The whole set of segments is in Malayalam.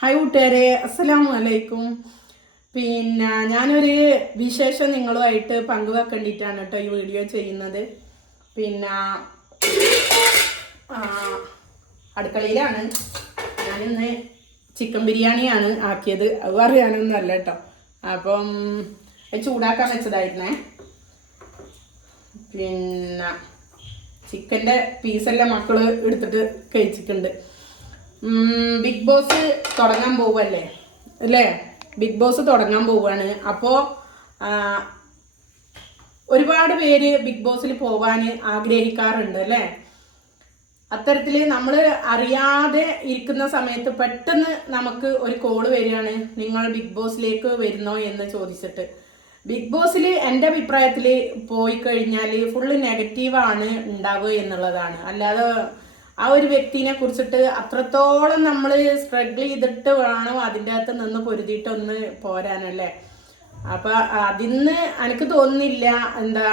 ഹായ് കൂട്ടുകാരെ. അസ്സലാമു അലൈക്കും. പിന്നെ ഞാനൊരു വിശേഷം നിങ്ങളുമായിട്ട് പങ്കുവെക്കേണ്ടിയിട്ടാണ് കേട്ടോ ഈ വീഡിയോ ചെയ്യുന്നത്. പിന്നെ അടുക്കളയിലാണ്. ഞാനിന്ന് ചിക്കൻ ബിരിയാണിയാണ് ആക്കിയത്. അത് പറയാനൊന്നും അല്ല കേട്ടോ. അപ്പം ചൂടാക്കാൻ വെച്ചതായിരുന്നേ. പിന്നെ ചിക്കന്റെ പീസെല്ലാം മക്കൾ എടുത്തിട്ട് കഴിച്ചിട്ടുണ്ട്. ബിഗ് ബോസ് തുടങ്ങാൻ പോവല്ലേ അല്ലേ? ബിഗ് ബോസ് തുടങ്ങാൻ പോവാണ് അപ്പോൾ ഒരുപാട് പേര് ബിഗ് ബോസിൽ പോവാൻ ആഗ്രഹിക്കാറുണ്ട് അല്ലേ? അത്തരത്തിൽ നമ്മൾ അറിയാതെ ഇരിക്കുന്ന സമയത്ത് പെട്ടെന്ന് നമുക്ക് ഒരു കോൾ വരികയാണ് നിങ്ങൾ ബിഗ് ബോസിലേക്ക് വരുന്നോ? എന്ന് ചോദിച്ചിട്ട്. ബിഗ് ബോസിൽ എന്റെ അഭിപ്രായത്തിൽ പോയി കഴിഞ്ഞാൽ ഫുള്ള് നെഗറ്റീവാണ് ഉണ്ടാവുക എന്നുള്ളതാണ്. അല്ലാതെ ആ ഒരു വ്യക്തിനെ കുറിച്ചിട്ട് അത്രത്തോളം നമ്മൾ സ്ട്രഗിൾ ചെയ്തിട്ട് വേണം അതിന്റെ അകത്ത് നിന്ന് പൊരുതിയിട്ടൊന്ന് പോരാനല്ലേ അപ്പൊ അതിന്ന് എനിക്ക് തോന്നുന്നില്ല എന്താ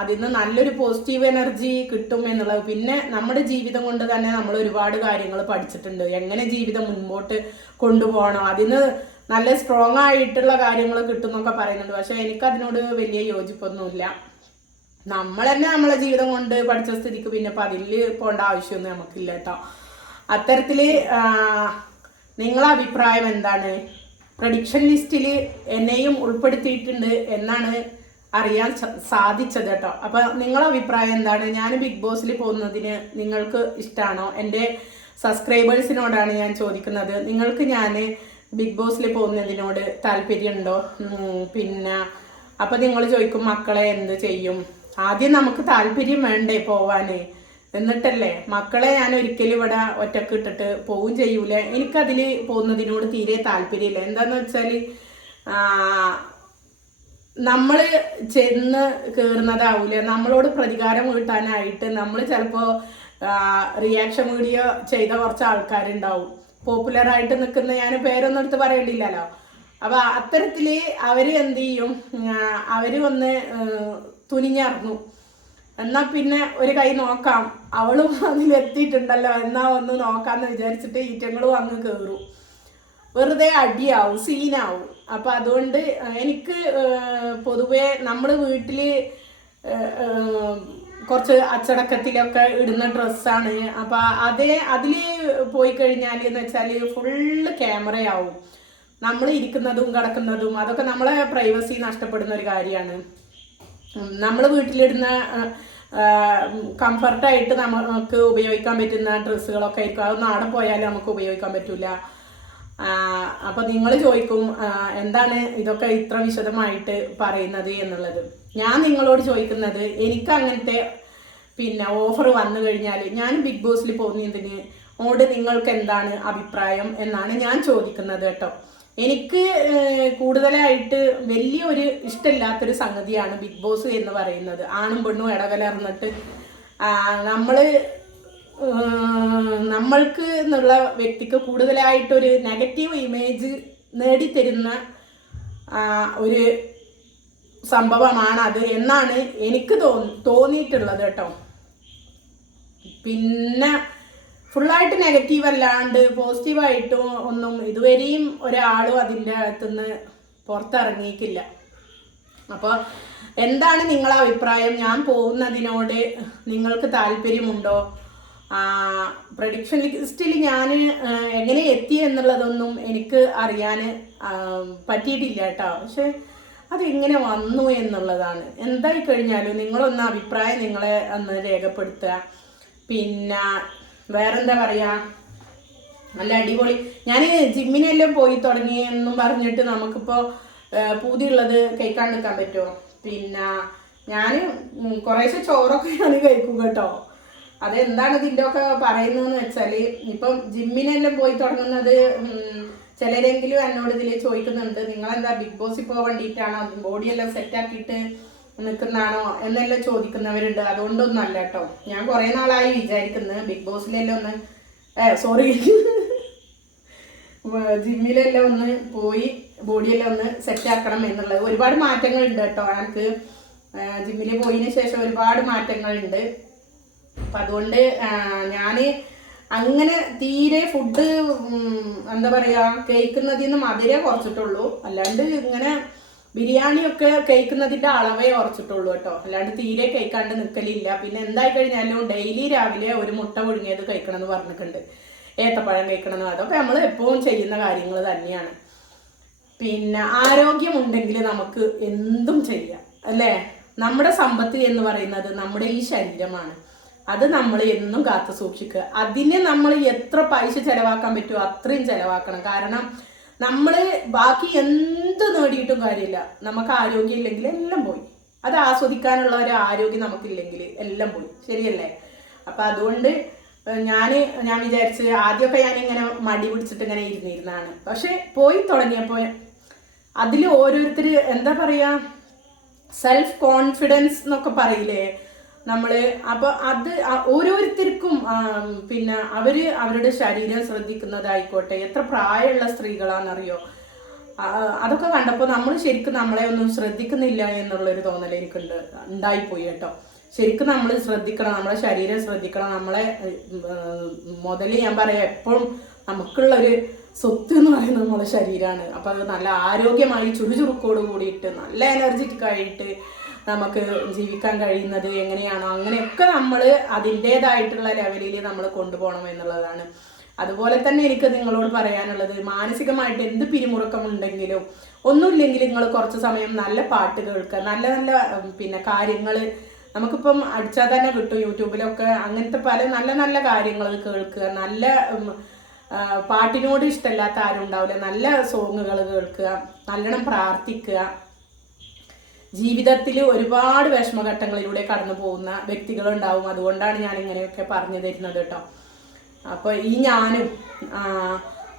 അതിന്ന് നല്ലൊരു പോസിറ്റീവ് എനർജി കിട്ടും എന്നുള്ളത്. പിന്നെ നമ്മുടെ ജീവിതം കൊണ്ട് തന്നെ നമ്മൾ ഒരുപാട് കാര്യങ്ങൾ പഠിച്ചിട്ടുണ്ട്. എങ്ങനെ ജീവിതം മുൻപോട്ട് കൊണ്ടുപോകണം അതിന് നല്ല സ്ട്രോങ് ആയിട്ടുള്ള കാര്യങ്ങൾ കിട്ടും എന്നൊക്കെ പറയുന്നുണ്ട്. പക്ഷെ എനിക്കതിനോട് വലിയ യോജിപ്പൊന്നുമില്ല. നമ്മൾ തന്നെ നമ്മളെ ജീവിതം കൊണ്ട് പഠിച്ച സ്ഥിതിക്ക് പിന്നെ ഇപ്പം അതിൽ പോകേണ്ട ആവശ്യമൊന്നും നമുക്കില്ല കേട്ടോ. അത്തരത്തിൽ നിങ്ങളെ അഭിപ്രായം എന്താണ്? പ്രഡിക്ഷൻ ലിസ്റ്റിൽ എന്നെയും ഉൾപ്പെടുത്തിയിട്ടുണ്ട് എന്നാണ് അറിയാൻ സാധിച്ചത് കേട്ടോ. അപ്പൊ നിങ്ങളെ അഭിപ്രായം എന്താണ്? ഞാൻ ബിഗ് ബോസിൽ പോകുന്നതിന് നിങ്ങൾക്ക് ഇഷ്ടമാണോ എന്റെ സബ്സ്ക്രൈബേഴ്സിനോടാണ് ഞാൻ ചോദിക്കുന്നത്. നിങ്ങൾക്ക് ഞാൻ ബിഗ് ബോസിൽ പോകുന്നതിനോട് താല്പര്യമുണ്ടോ? പിന്നെ അപ്പൊ നിങ്ങൾ ചോദിക്കും മക്കളെ എന്ത് ചെയ്യും? ആദ്യം നമുക്ക് താല്പര്യം വേണ്ടേ പോവാന്? എന്നിട്ടല്ലേ? മക്കളെ ഞാൻ ഒരിക്കലും ഇവിടെ ഒറ്റയ്ക്ക് ഇട്ടിട്ട് പോവും ചെയ്യൂല? എനിക്കതിൽ പോകുന്നതിനോട് തീരെ താല്പര്യമില്ല. എന്താന്ന് വെച്ചാൽ നമ്മൾ ചെന്ന് കയറുന്നതാവൂല നമ്മളോട് പ്രതികാരം വീട്ടാനായിട്ട് നമ്മൾ ചിലപ്പോ റിയാക്ഷൻ വീഡിയോ ചെയ്ത കുറച്ച് ആൾക്കാരുണ്ടാവും പോപ്പുലർ ആയിട്ട് നിൽക്കുന്ന ഞാൻ പേരൊന്നും എടുത്ത് പറയണ്ടില്ലല്ലോ. അപ്പൊ അത്തരത്തിൽ അവർ എന്ത് ചെയ്യും? അവർ അവർ ഒന്ന് എന്നാൽ പിന്നെ ഒരു കൈ നോക്കാം. അവളും അതിലെത്തിയിട്ടുണ്ടല്ലോ. എന്നാ ഒന്ന് നോക്കാമെന്ന് വിചാരിച്ചിട്ട് ഈറ്റങ്ങളും അങ്ങ് കയറും വെറുതെ അടിയാവും സീനാവും. അപ്പം അതുകൊണ്ട് എനിക്ക് പൊതുവേ നമ്മൾ വീട്ടിൽ കുറച്ച് അച്ചടക്കത്തിലൊക്കെ ഇടുന്ന ഡ്രസ്സാണ്. അപ്പം അതേ അതിൽ പോയി കഴിഞ്ഞാൽ എന്ന് വെച്ചാൽ ഫുള്ള് ക്യാമറയാവും. നമ്മൾ ഇരിക്കുന്നതും കിടക്കുന്നതും അതൊക്കെ നമ്മളെ പ്രൈവസി നഷ്ടപ്പെടുന്ന ഒരു കാര്യമാണ്. നമ്മൾ വീട്ടിലിടുന്ന കംഫർട്ടായിട്ട് നമുക്ക് ഉപയോഗിക്കാൻ പറ്റുന്ന ഡ്രസ്സുകളൊക്കെ ആയിരിക്കും. അത് നാളെ പോയാലും നമുക്ക് ഉപയോഗിക്കാൻ പറ്റൂല. ആ, അപ്പൊ നിങ്ങൾ ചോദിക്കും എന്താണ് ഇതൊക്കെ ഇത്ര വിശദമായിട്ട് പറയുന്നത് എന്നുള്ളത്. ഞാൻ നിങ്ങളോട് ചോദിക്കുന്നത് എനിക്ക് അങ്ങനത്തെ പിന്നെ ഓഫർ വന്നു കഴിഞ്ഞാൽ ഞാൻ ബിഗ് ബോസിൽ പോകുന്നതിന് ഓട് നിങ്ങൾക്ക് എന്താണ് അഭിപ്രായം എന്നാണ് ഞാൻ ചോദിക്കുന്നത് കേട്ടോ. എനിക്ക് കൂടുതലായിട്ട് കൂടുതലായിട്ട് വലിയൊരു ഇഷ്ടമില്ലാത്തൊരു സംഗതിയാണ് ബിഗ് ബോസ് എന്ന് പറയുന്നത്. ആണും പെണ്ണും ഇടകലർന്നിട്ട് നമ്മൾ നമ്മൾക്ക് എന്നുള്ള വ്യക്തിക്ക് കൂടുതലായിട്ടൊരു നെഗറ്റീവ് ഇമേജ് നേടിത്തരുന്ന ഒരു സംഭവമാണ് അത് എന്നാണ് എനിക്ക് തോന്നി തോന്നിയിട്ടുള്ളത് കേട്ടോ. പിന്നെ ഫുള്ളായിട്ട് നെഗറ്റീവ് അല്ലാണ്ട് പോസിറ്റീവായിട്ടും ഒന്നും ഇതുവരെയും ഒരാളും അതിന്റെ അകത്തുനിന്ന് പുറത്തിറങ്ങിയിട്ടില്ല. അപ്പോൾ എന്താണ് നിങ്ങളെ അഭിപ്രായം? ഞാൻ പോകുന്നതിനോട് നിങ്ങൾക്ക് താല്പര്യമുണ്ടോ? പ്രഡിക്ഷൻ ലിസ്റ്റിൽ ഞാൻ എങ്ങനെ എത്തി എന്നുള്ളതൊന്നും എനിക്ക് അറിയാൻ പറ്റിയിട്ടില്ല കേട്ടോ. പക്ഷെ അതെങ്ങനെ വന്നു എന്നുള്ളതാണ്. എന്തായി കഴിഞ്ഞാലും നിങ്ങളൊന്ന് അഭിപ്രായം നിങ്ങളെ ഒന്ന് രേഖപ്പെടുത്തുക. പിന്നെ വേറെന്താ പറയാ? നല്ല അടിപൊളി. ഞാൻ ജിമ്മിനെല്ലാം പോയി തുടങ്ങി എന്നും പറഞ്ഞിട്ട് നമുക്കിപ്പോ ഏഹ്, പൂതിയുള്ളത് കഴിക്കാൻ നിൽക്കാൻ പറ്റുമോ? പിന്നെ ഞാൻ കുറേശ്ശെ ചോറൊക്കെ ഞാൻ കഴിക്കും കേട്ടോ. അതെന്താണ് ഇതിന്റെ ഒക്കെ പറയുന്നതെന്ന് വെച്ചാൽ ഇപ്പം ജിമ്മിനെല്ലാം പോയി തുടങ്ങുന്നത് ചിലരെങ്കിലും എന്നോട് ഇതിൽ ചോദിക്കുന്നുണ്ട് നിങ്ങളെന്താ ബിഗ് ബോസിൽ പോകാൻ വേണ്ടിയിട്ടാണോ? ബോഡിയെല്ലാം സെറ്റാക്കിയിട്ട് നിൽക്കുന്നതാണോ എന്നെല്ലാം ചോദിക്കുന്നവരുണ്ട്. അതുകൊണ്ടൊന്നല്ല കേട്ടോ. ഞാൻ കുറേ നാളായി വിചാരിക്കുന്നത് ബിഗ് ബോസിലെല്ലാം ഒന്ന് ഏ സോറി ജിമ്മിലെല്ലാം ഒന്ന് പോയി ബോഡിയെല്ലാം ഒന്ന് സെറ്റ് ആക്കണം എന്നുള്ളത്. ഒരുപാട് മാറ്റങ്ങൾ ഉണ്ട് കേട്ടോ എനിക്ക്. ജിമ്മിൽ പോയതിന് ശേഷം ഒരുപാട് മാറ്റങ്ങളുണ്ട്. അപ്പം അതുകൊണ്ട് ഞാൻ അങ്ങനെ തീരെ ഫുഡ് എന്താ പറയുക കേൾക്കുന്നതിൽ നിന്ന് മധുരേ കുറച്ചിട്ടുള്ളൂ. അല്ലാണ്ട് ഇങ്ങനെ ബിരിയാണിയൊക്കെ കഴിക്കുന്നതിന്റെ അളവേ ഉറച്ചിട്ടുള്ളൂ കേട്ടോ. അല്ലാണ്ട് തീരെ കഴിക്കാണ്ട് നിൽക്കലില്ല പിന്നെ എന്തായി കഴിഞ്ഞാലും ഡെയിലി രാവിലെ ഒരു മുട്ട പുഴുങ്ങിയത് കഴിക്കണം എന്ന് പറഞ്ഞിട്ടുണ്ട്. ഏത്തപ്പഴം കഴിക്കണം എന്ന് അതൊക്കെ നമ്മൾ എപ്പോഴും ചെയ്യുന്ന കാര്യങ്ങൾ തന്നെയാണ്. പിന്നെ ആരോഗ്യമുണ്ടെങ്കിൽ നമുക്ക് എന്തും ചെയ്യാം. അല്ലേ? നമ്മുടെ സമ്പത്ത് എന്ന് പറയുന്നത് നമ്മുടെ ഈ ശരീരമാണ്. അത് നമ്മൾ എന്നും കാത്തു സൂക്ഷിക്കുക. അതിനെ നമ്മൾ എത്ര പൈസ ചെലവാക്കാൻ പറ്റുമോ അത്രയും ചെലവാക്കണം. കാരണം നമ്മൾ ബാക്കി എന്ത് നേടിയിട്ടും കാര്യമില്ല. നമുക്ക് ആരോഗ്യം ഇല്ലെങ്കിൽ എല്ലാം പോയി. അത് ആസ്വദിക്കാനുള്ള ഒരു ആരോഗ്യം നമുക്കില്ലെങ്കിൽ എല്ലാം പോയി. ശരിയല്ലേ? അപ്പൊ അതുകൊണ്ട് ഞാൻ ഞാൻ വിചാരിച്ച് ആദ്യമൊക്കെ ഞാൻ ഇങ്ങനെ മടി പിടിച്ചിട്ട് ഇങ്ങനെ ഇരുന്നിരുന്നാണ് പക്ഷെ പോയി തുടങ്ങിയപ്പോൾ അതിൽ ഓരോരുത്തർ എന്താ പറയാ സെൽഫ് കോൺഫിഡൻസ് എന്നൊക്കെ പറയില്ലേ? നമ്മൾ അപ്പൊ അത് ഓരോരുത്തർക്കും പിന്നെ അവർ അവരുടെ ശരീരം ശ്രദ്ധിക്കുന്നതായിക്കോട്ടെ എത്ര പ്രായമുള്ള സ്ത്രീകളാണെന്നറിയോ? അതൊക്കെ കണ്ടപ്പോൾ നമ്മൾ ശരിക്കും നമ്മളെ ഒന്നും ശ്രദ്ധിക്കുന്നില്ല എന്നുള്ളൊരു തോന്നൽ എനിക്കുണ്ട്. ഉണ്ടായിപ്പോയി കേട്ടോ. ശരിക്കും നമ്മൾ ശ്രദ്ധിക്കണം നമ്മളെ ശരീരം ശ്രദ്ധിക്കണം നമ്മളെ മുതൽ ഞാൻ പറയാം എപ്പോഴും നമുക്കുള്ള ഒരു സ്വത്ത് എന്ന് പറയുന്നത് നമ്മളെ ശരീരമാണ് അപ്പൊ അത് നല്ല ആരോഗ്യമായി ചുറുചുറുക്കോട് കൂടിയിട്ട് നല്ല എനർജറ്റിക് ആയിട്ട് നമുക്ക് ജീവിക്കാൻ കഴിയുന്നത് എങ്ങനെയാണോ അങ്ങനെയൊക്കെ നമ്മൾ അതിന്റെതായിട്ടുള്ള ലെവലിൽ നമ്മൾ കൊണ്ടുപോകണം എന്നുള്ളതാണ്. അതുപോലെ തന്നെ എനിക്ക് നിങ്ങളോട് പറയാനുള്ളത് മാനസികമായിട്ട് എന്ത് പിരിമുറുക്കമുണ്ടെങ്കിലും ഒന്നുമില്ലെങ്കിൽ നിങ്ങൾ കുറച്ച് സമയം നല്ല പാട്ട് കേൾക്കുക നല്ല നല്ല പിന്നെ കാര്യങ്ങൾ നമുക്കിപ്പം അടിച്ചാൽ തന്നെ കിട്ടും യൂട്യൂബിലൊക്കെ അങ്ങനത്തെ പല നല്ല നല്ല കാര്യങ്ങൾ കേൾക്കുക നല്ല പാട്ടിനോട് ഇഷ്ടമില്ലാത്ത ആരും ഉണ്ടാവില്ല നല്ല സോങ്ങുകൾ കേൾക്കുക നല്ലോണം പ്രാർത്ഥിക്കുക ജീവിതത്തിൽ ഒരുപാട് വിഷമഘട്ടങ്ങളിലൂടെ കടന്നു പോകുന്ന വ്യക്തികളുണ്ടാവും. അതുകൊണ്ടാണ് ഞാൻ ഇങ്ങനെയൊക്കെ പറഞ്ഞു തരുന്നത് കേട്ടോ. അപ്പോൾ ഈ ഞാനും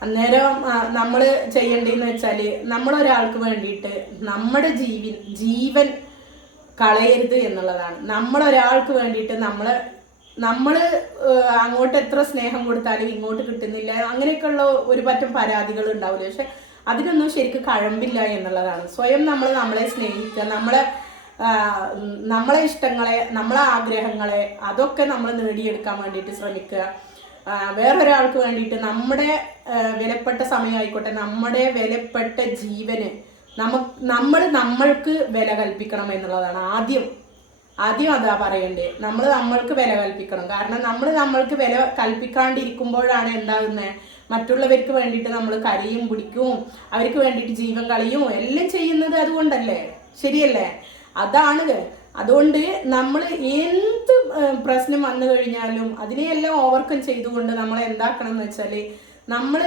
അന്നേരം നമ്മൾ ചെയ്യേണ്ടതെന്ന് വെച്ചാൽ നമ്മളൊരാൾക്ക് വേണ്ടിയിട്ട് നമ്മുടെ ജീവി ജീവൻ കളയരുത് എന്നുള്ളതാണ്. നമ്മളൊരാൾക്ക് വേണ്ടിയിട്ട് നമ്മൾ നമ്മൾ അങ്ങോട്ട് എത്ര സ്നേഹം കൊടുത്താലും ഇങ്ങോട്ട് കിട്ടുന്നില്ല. അങ്ങനെയൊക്കെയുള്ള ഒരു പറ്റം പരാതികൾ ഉണ്ടാവില്ല പക്ഷെ അതിനൊന്നും ശരിക്കും കഴമ്പില്ല എന്നുള്ളതാണ്. സ്വയം നമ്മൾ നമ്മളെ സ്നേഹിക്കുക നമ്മളെ നമ്മളെ ഇഷ്ടങ്ങളെ നമ്മളെ ആഗ്രഹങ്ങളെ അതൊക്കെ നമ്മൾ നേടിയെടുക്കാൻ വേണ്ടിയിട്ട് ശ്രമിക്കുക വേറൊരാൾക്ക് വേണ്ടിയിട്ട് നമ്മുടെ വിലപ്പെട്ട സമയമായിക്കോട്ടെ നമ്മുടെ വിലപ്പെട്ട ജീവന് നമുക്ക് നമ്മൾ നമ്മൾക്ക് വില കൽപ്പിക്കണം എന്നുള്ളതാണ് ആദ്യം. ആദ്യം അതാ പറയണ്ടേ നമ്മൾ നമ്മൾക്ക് വില കൽപ്പിക്കണം. കാരണം നമ്മൾ നമ്മൾക്ക് വില കൽപ്പിക്കാണ്ടിരിക്കുമ്പോഴാണ് എന്താകുന്നത് മറ്റുള്ളവർക്ക് വേണ്ടിയിട്ട് നമ്മൾ കരയും പിടിക്കും അവർക്ക് വേണ്ടിയിട്ട് ജീവൻ കളിയും എല്ലാം ചെയ്യുന്നത് അതുകൊണ്ടല്ലേ? ശരിയല്ലേ? അതാണ്. അതുകൊണ്ട് നമ്മൾ എന്ത് പ്രശ്നം വന്നു കഴിഞ്ഞാലും അതിനെയെല്ലാം ഓവർകം ചെയ്തുകൊണ്ട് നമ്മൾ എന്താക്കണം എന്ന് വെച്ചാൽ നമ്മൾ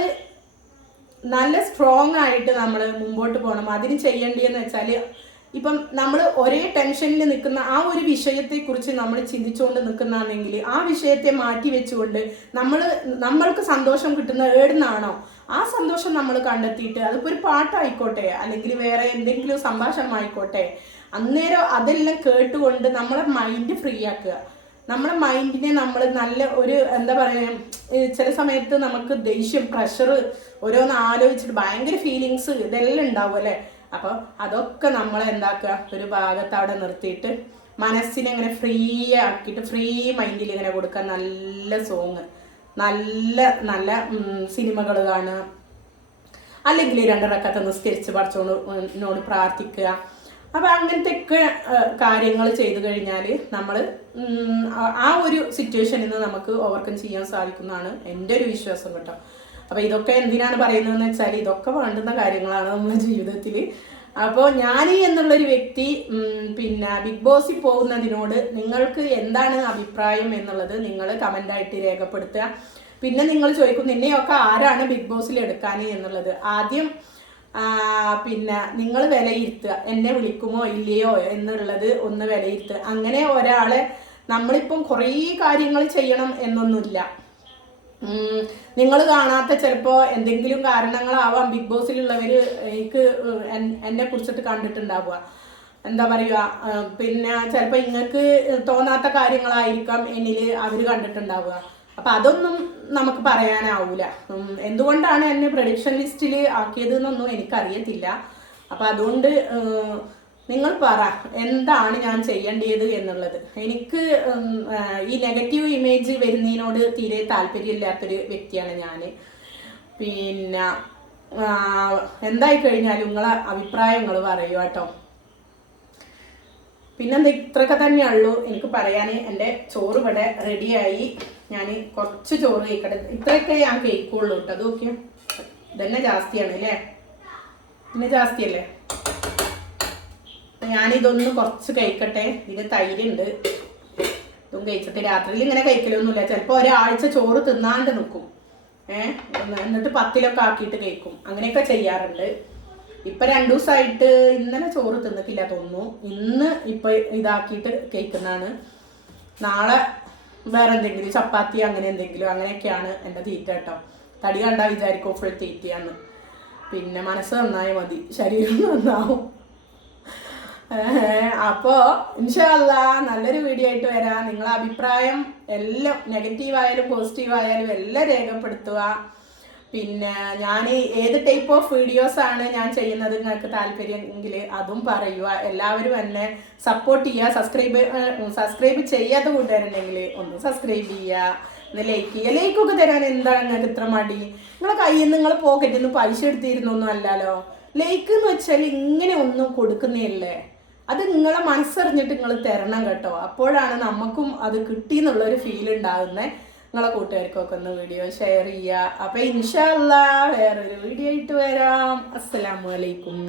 നല്ല സ്ട്രോങ് ആയിട്ട് നമ്മൾ മുമ്പോട്ട് പോകണം. അതിന് ചെയ്യേണ്ടതെന്ന് വെച്ചാൽ ഇപ്പം നമ്മൾ ഒരേ ടെൻഷനിൽ നിൽക്കുന്ന ആ ഒരു വിഷയത്തെക്കുറിച്ച് നമ്മൾ ചിന്തിച്ചുകൊണ്ട് നിൽക്കുന്നതാണെങ്കിൽ ആ വിഷയത്തെ മാറ്റി വെച്ചുകൊണ്ട് നമ്മൾ നമ്മൾക്ക് സന്തോഷം കിട്ടുന്ന ഏടുന്നാണോ? ആ സന്തോഷം നമ്മൾ കണ്ടെത്തിയിട്ട് അതിപ്പോൾ ഒരു പാട്ടായിക്കോട്ടെ അല്ലെങ്കിൽ വേറെ എന്തെങ്കിലും സംഭാഷണം ആയിക്കോട്ടെ അന്നേരം അതെല്ലാം കേട്ടുകൊണ്ട് നമ്മളെ മൈൻഡ് ഫ്രീ ആക്കുക. നമ്മുടെ മൈൻഡിനെ നമ്മൾ നല്ല ഒരു എന്താ പറയുക ചില സമയത്ത് നമുക്ക് ദേഷ്യം പ്രഷർ ഓരോന്ന് ആലോചിച്ചിട്ട് ഭയങ്കര ഫീലിങ്സ് ഇതെല്ലാം ഉണ്ടാവും അല്ലേ? അപ്പോൾ അതൊക്കെ നമ്മൾ എന്താക്കുക? ഒരു ഭാഗത്ത് അവിടെ നിർത്തിയിട്ട് മനസ്സിനെ ഇങ്ങനെ ഫ്രീ ആക്കിയിട്ട് ഫ്രീ മൈൻഡിൽ ഇങ്ങനെ കൊടുക്കുക. നല്ല സോങ് നല്ല നല്ല സിനിമകൾ കാണുക. അല്ലെങ്കിൽ രണ്ടിടക്കത്ത് നിസ്കരിച്ച് പഠിച്ചോണ്ട് പ്രാർത്ഥിക്കുക. അപ്പൊ അങ്ങനത്തെ ഒക്കെ കാര്യങ്ങൾ ചെയ്തു കഴിഞ്ഞാൽ നമ്മൾ ആ ഒരു സിറ്റുവേഷനിൽ നിന്ന് നമുക്ക് ഓവർകം ചെയ്യാൻ സാധിക്കുന്നതാണ് എന്റെ ഒരു വിശ്വാസം കേട്ടോ. അപ്പൊ ഇതൊക്കെ എന്തിനാണ് പറയുന്നതെന്ന് വെച്ചാൽ ഇതൊക്കെ വേണ്ടുന്ന കാര്യങ്ങളാണ് നമ്മുടെ ജീവിതത്തിൽ അപ്പോൾ ഞാൻ എന്നുള്ളൊരു വ്യക്തി പിന്നെ ബിഗ് ബോസിൽ പോകുന്നതിനോട് നിങ്ങൾക്ക് എന്താണ് അഭിപ്രായം എന്നുള്ളത് നിങ്ങൾ കമന്റായിട്ട് രേഖപ്പെടുത്തുക. പിന്നെ നിങ്ങൾ ചോദിക്കും നിന്നെയൊക്കെ ആരാണ് ബിഗ് ബോസിൽ എടുക്കാൻ എന്നുള്ളത്? ആദ്യം പിന്നെ നിങ്ങൾ വിലയിരുത്തുക. എന്നെ വിളിക്കുമോ? ഇല്ലയോ? എന്നുള്ളത് ഒന്ന് വിലയിരുത്തുക. അങ്ങനെ ഒരാളെ നമ്മളിപ്പം കുറേ കാര്യങ്ങൾ ചെയ്യണം എന്നൊന്നുമില്ല. നിങ്ങൾ കാണാത്ത ചിലപ്പോൾ എന്തെങ്കിലും കാരണങ്ങളാവാം ബിഗ് ബോസിലുള്ളവർ എനിക്ക് എന്നെ കുറിച്ചിട്ട് കണ്ടിട്ടുണ്ടാവുക. എന്താ പറയുക പിന്നെ ചിലപ്പോൾ നിങ്ങൾക്ക് തോന്നാത്ത കാര്യങ്ങളായിരിക്കാം എന്നിൽ അവർ കണ്ടിട്ടുണ്ടാവുക. അപ്പം അതൊന്നും നമുക്ക് പറയാനാവൂല. എന്തുകൊണ്ടാണ് എന്നെ പ്രൊഡിക്ഷൻ ലിസ്റ്റിൽ ആക്കിയത് എന്നൊന്നും എനിക്കറിയത്തില്ല. അപ്പം അതുകൊണ്ട് നിങ്ങൾ പറ എന്താണ് ഞാൻ ചെയ്യേണ്ടത് എന്നുള്ളത്. എനിക്ക് ഈ നെഗറ്റീവ് ഇമേജ് വരുന്നതിനോട് തീരെ താല്പര്യമില്ലാത്തൊരു വ്യക്തിയാണ് ഞാൻ പിന്നെ എന്തായി കഴിഞ്ഞാലും നിങ്ങളെ അഭിപ്രായങ്ങൾ പറയൂ കേട്ടോ. പിന്നെന്താ ഇത്രയൊക്കെ തന്നെ ഉള്ളൂ. എനിക്ക് പറയാൻ എന്റെ ചോറ് ഇവിടെ റെഡിയായി ഞാൻ കുറച്ച് ചോറ് കഴിക്കട്ടെ. ഇത്രയൊക്കെ ഞാൻ കഴിക്കുള്ളൂ കേട്ടോ. അതൊക്കെ ഇതന്നെ ജാസ്തിയാണ് അല്ലേ? പിന്നെ ജാസ്തിയല്ലേ? ഞാനിതൊന്ന് കുറച്ച് കഴിക്കട്ടെ. ഇത് തൈരുണ്ട്. ഇതും കഴിച്ചിട്ട് രാത്രിയിൽ ഇങ്ങനെ കഴിക്കലൊന്നുമില്ല. ചിലപ്പോൾ ഒരാഴ്ച ചോറ് തിന്നാണ്ട് നിൽക്കും. ഏഹ് എന്നിട്ട് പത്തിലൊക്കെ ആക്കിയിട്ട് കഴിക്കും. അങ്ങനെയൊക്കെ ചെയ്യാറുണ്ട്. ഇപ്പൊ രണ്ടു ദിവസമായിട്ട് ഇന്നലെ ചോറ് തിന്നിട്ടില്ല തോന്നുന്നു. ഇന്ന് ഇപ്പൊ ഇതാക്കിയിട്ട് കഴിക്കുന്നതാണ്. നാളെ വേറെ എന്തെങ്കിലും? ചപ്പാത്തി അങ്ങനെ എന്തെങ്കിലും? അങ്ങനെയൊക്കെയാണ് എന്റെ തീറ്റ കേട്ടോ. തടി കണ്ടാ വിചാരിക്കും ഫുൾ തീറ്റയാന്ന്. പിന്നെ മനസ്സ് നന്നായി മതി. ശരീരം നന്നാവും. അപ്പോ ഇൻഷല്ല നല്ലൊരു വീഡിയോ ആയിട്ട് വരാം. നിങ്ങളെ അഭിപ്രായം എല്ലാം നെഗറ്റീവ് ആയാലും പോസിറ്റീവ് ആയാലും എല്ലാം രേഖപ്പെടുത്തുക. പിന്നെ ഞാൻ ഏത് ടൈപ്പ് ഓഫ് വീഡിയോസ് ആണ് ഞാൻ ചെയ്യുന്നത് നിങ്ങൾക്ക് താല്പര്യമെങ്കിൽ അതും പറയുക. എല്ലാവരും എന്നെ സപ്പോർട്ട് ചെയ്യുക. സബ്സ്ക്രൈബ് സബ്സ്ക്രൈബ് ചെയ്യാത്ത കൂട്ടുകാരുണ്ടെങ്കിൽ ഒന്ന് സബ്സ്ക്രൈബ് ചെയ്യുക. ഒന്ന് ലൈക്ക് ചെയ്യുക. ലൈക്കൊക്കെ തരാൻ എന്താണ് നിങ്ങൾക്ക് ഇത്ര മടി? നിങ്ങളെ കയ്യിൽ നിന്ന് നിങ്ങൾ പോക്കറ്റിൽ നിന്ന് പൈസ എടുത്തിരുന്നൊന്നും അല്ലല്ലോ. ലൈക്ക് എന്ന് വെച്ചാൽ ഇങ്ങനെ ഒന്നും കൊടുക്കുന്നേല്ലേ അത് നിങ്ങളെ മനസ്സറിഞ്ഞിട്ട് നിങ്ങൾ തരണം കേട്ടോ. അപ്പോഴാണ് നമുക്കും അത് കിട്ടി എന്നുള്ളൊരു ഫീൽ ഉണ്ടാകുന്നത് നിങ്ങളെ കൂട്ടുകാർക്കൊക്കെ ഒന്ന് വീഡിയോ ഷെയർ ചെയ്യുക അപ്പൊ ഇൻഷാല്ല വേറൊരു വീഡിയോ ആയിട്ട് വരാം. അസ്സലാമു അലൈക്കും.